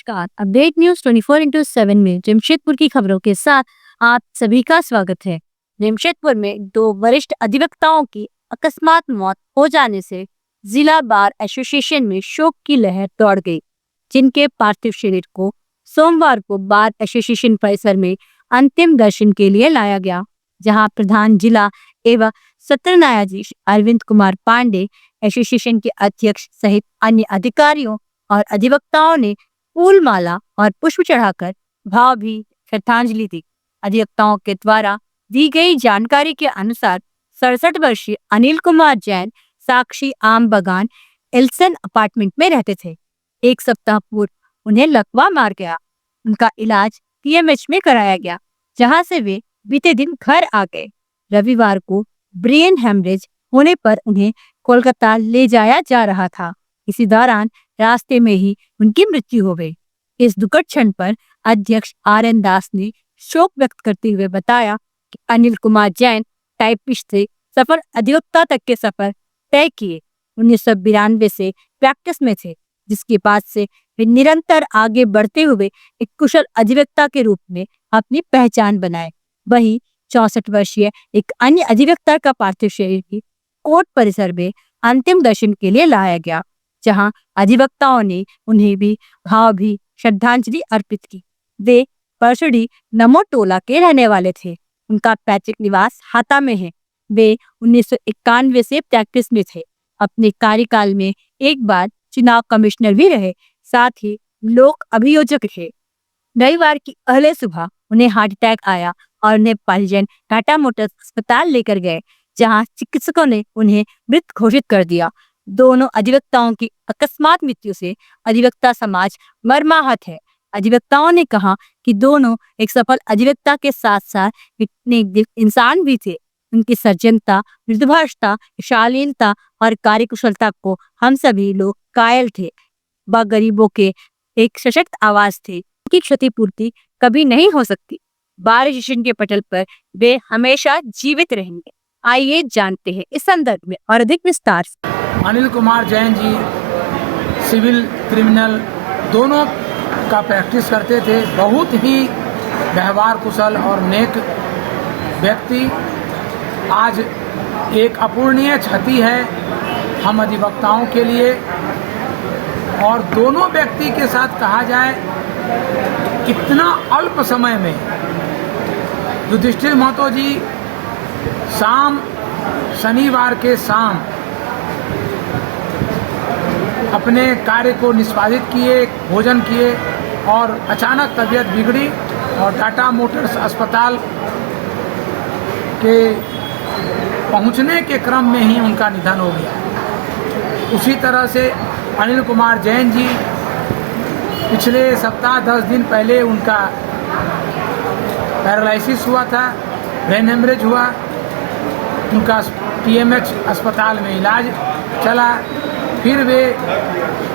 नमस्कार। Update news 24/7 में जमशेदपुर की खबरों के साथ आप सभी का स्वागत है। जमशेदपुर में 2 वरिष्ठ अधिवक्ताओं की अकस्मात मौत हो जाने से जिला बार एसोसिएशन में शोक की लहर दौड़ गई, जिनके पार्थिव शरीर को सोमवार को बार एसोसिएशन परिसर में अंतिम दर्शन के लिए लाया गया, जहां प्रधान जिला एवं सत्र न्यायाधीश अरविंद कुमार पांडे, एसोसिएशन के अध्यक्ष सहित अन्य अधिकारियों और अधिवक्ताओं ने फूल माला और पुष्प चढ़ाकर भावभीनी श्रद्धांजलि दी। अधिवक्ताओं के द्वारा दी गई जानकारी के अनुसार 67 वर्षीय अनिल कुमार जैन साक्षी आम बगान एल्सन अपार्टमेंट में रहते थे। एक सप्ताह पूर्व उन्हें लकवा मार गया। उनका इलाज पीएमएच में कराया गया, जहां से वे बीते दिन घर आ गए। रविवार को ब्रेन हेमरेज होने पर उन्हें कोलकाता ले जाया जा रहा था। इसी दौरान रास्ते में ही उनकी मृत्यु हो गई। इस दुखद क्षण पर अध्यक्ष आरएन दास ने शोक व्यक्त करते हुए बताया कि अनिल कुमार जैन टाइपिस्ट से सफल अधिवक्ता तक के सफर तय किए। 1992 से प्रैक्टिस में थे, जिसके बाद से वे निरंतर आगे बढ़ते हुए एक कुशल अधिवक्ता के रूप में अपनी पहचान बनाए। वहीं 64 वर्षीय एक अन्य अधिवक्ता का पार्थिव शरीर भी कोर्ट परिसर में अंतिम दर्शन के लिए लाया गया, जहां अधिवक्ताओं ने उन्हें भी भावभीनी श्रद्धांजलि अर्पित की। वे परसडी नमो टोला के रहने वाले थे। उनका पैतृक निवास हाता में है। वे 1991 से प्रैक्टिस में थे। अपने कार्यकाल में एक बार चुनाव कमिश्नर भी रहे, साथ ही लोक अभियोजक थे। रविवार की पहले सुबह उन्हें हार्ट अटैक आया और उन्हें परिजन टाटा मोटर्स अस्पताल लेकर गए, जहां चिकित्सकों ने उन्हें मृत घोषित कर दिया। दोनों अधिवक्ताओं की अकस्मात मृत्यु से अधिवक्ता समाज मर्माहत है। अधिवक्ताओं ने कहा कि दोनों एक सफल अधिवक्ता के साथ साथ एक इंसान भी थे। उनकी सज्जनता, मृदुभाषता, शालीनता और कार्यकुशलता को हम सभी लोग कायल थे। वह गरीबों के एक सशक्त आवाज थे। उनकी क्षतिपूर्ति कभी नहीं हो सकती। बार एसोसिएशन के पटल पर वे हमेशा जीवित रहेंगे। आइए जानते हैं इस संदर्भ में और अधिक विस्तार से। अनिल कुमार जैन जी सिविल क्रिमिनल दोनों का प्रैक्टिस करते थे। बहुत ही व्यवहार कुशल और नेक व्यक्ति। आज एक अपूर्णीय क्षति है हम अधिवक्ताओं के लिए। और दोनों व्यक्ति के साथ कहा जाए, इतना अल्प समय में युधिष्ठिर महतो जी शनिवार के शाम अपने कार्य को निष्पादित किए, भोजन किए और अचानक तबीयत बिगड़ी और टाटा मोटर्स अस्पताल के पहुंचने के क्रम में ही उनका निधन हो गया। उसी तरह से अनिल कुमार जैन जी पिछले सप्ताह 10 दिन पहले उनका पैरालिसिस हुआ था, ब्रेन हेमरेज हुआ। उनका पीएमएच अस्पताल में इलाज चला। फिर वे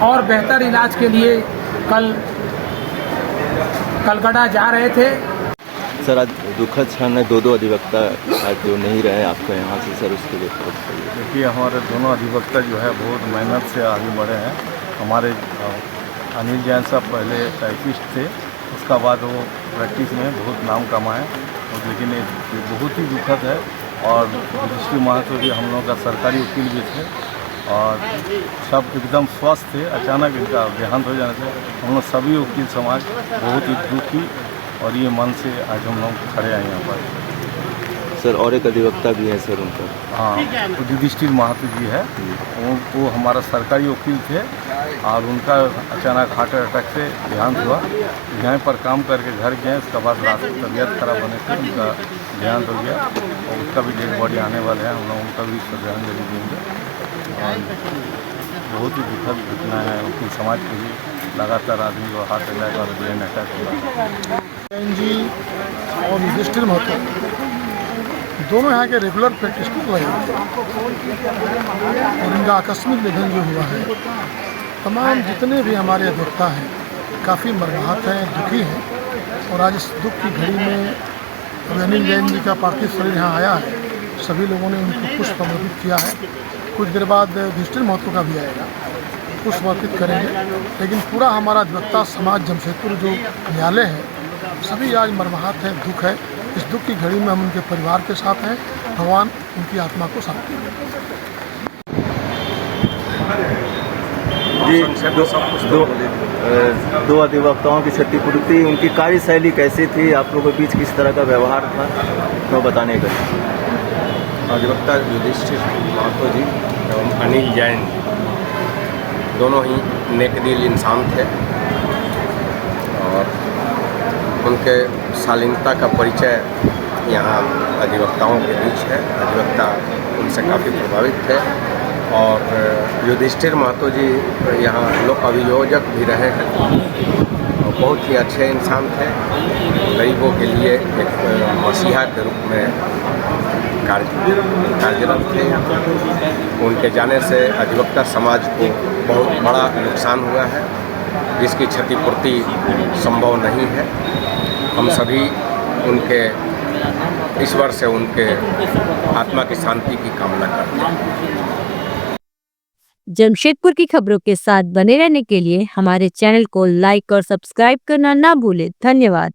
और बेहतर इलाज के लिए कल कलकत्ता जा रहे थे। सर, आज दुखद क्षण है। दो अधिवक्ता आज जो नहीं रहे आपके यहाँ से, सर उसके लिए देखिए, हमारे दोनों अधिवक्ता जो है बहुत मेहनत से आगे बढ़े हैं। हमारे अनिल जैन साहब पहले टाइपिस्ट थे, उसका बाद वो प्रैक्टिस में बहुत नाम कमाए। लेकिन ये बहुत ही दुखद है। और युधिष्ठिर महतो जी हम लोगों का सरकारी वकील भी थे और सब एकदम स्वस्थ थे। अचानक इनका देहांत हो जाने से हम लोग सभी वकील समाज बहुत ही दुखी और ये मन से आज हम लोग खड़े आए यहाँ पर। सर, और एक अधिवक्ता भी है सर उनका? हाँ, युधिष्ठिर महतो जी है। वो हमारा सरकारी वकील थे और उनका अचानक हार्ट अटैक से देहांत हुआ। यहीं पर काम करके घर गए, उसके बाद रात को तबीयत खराब होने से उनका देहांत हो गया और उसका भी डेड बॉडी आने वाले हैं। हम लोग उनका भी श्रद्धांजलि देंगे। और बहुत ही दुखद घटना है वकील समाज के लिए। लगातार आदमी को हार्ट अटैक और ब्रेन अटैक हुआ। जैन जी और युधिष्ठिर महतो दोनों यहाँ के रेगुलर प्रैक्टिशनर रहे और इनका आकस्मिक निधन जो हुआ है, तमाम जितने भी हमारे अधिवक्ता हैं काफ़ी मर्माहत हैं, दुखी हैं। और आज इस दुख की घड़ी में अनिल जैन जी का पार्थिव शरीर यहाँ आया है। सभी लोगों ने उनको पुष्प समर्पित किया है। कुछ देर बाद युधिष्ठिर महतो का भी आएगा। पुष्प अर्पित करेंगे। लेकिन पूरा हमारा अधिवक्ता समाज जमशेदपुर जो न्यायालय है, सभी आज मर्माहत है, दुख है। इस दुख की घड़ी में हम उनके परिवार के साथ हैं। भगवान उनकी आत्मा को शांति दे। जी, दो अधिवक्ताओं की क्षतिपूर्ति, उनकी कार्यशैली कैसी थी, आप लोगों के बीच किस तरह का व्यवहार था, तो बताने का। अधिवक्ता युधिष्ठिर महतो जी एवं अनिल जैन दोनों ही नेक दिल इंसान थे और उनके शालीनता का परिचय यहाँ अधिवक्ताओं के बीच है। अधिवक्ता उनसे काफ़ी प्रभावित थे और युधिष्ठिर महतो जी यहाँ लोक अभियोजक भी रहे हैं और बहुत ही अच्छे इंसान थे। गरीबों के लिए एक मसीहा के रूप में कार्यरत थे। उनके जाने से अधिवक्ता समाज को बहुत बड़ा नुकसान हुआ है, जिसकी क्षतिपूर्ति संभव नहीं है। हम सभी उनके ईश्वर से उनके आत्मा की शांति की कामना करते हैं। जमशेदपुर की खबरों के साथ बने रहने के लिए हमारे चैनल को लाइक और सब्सक्राइब करना ना भूलें। धन्यवाद।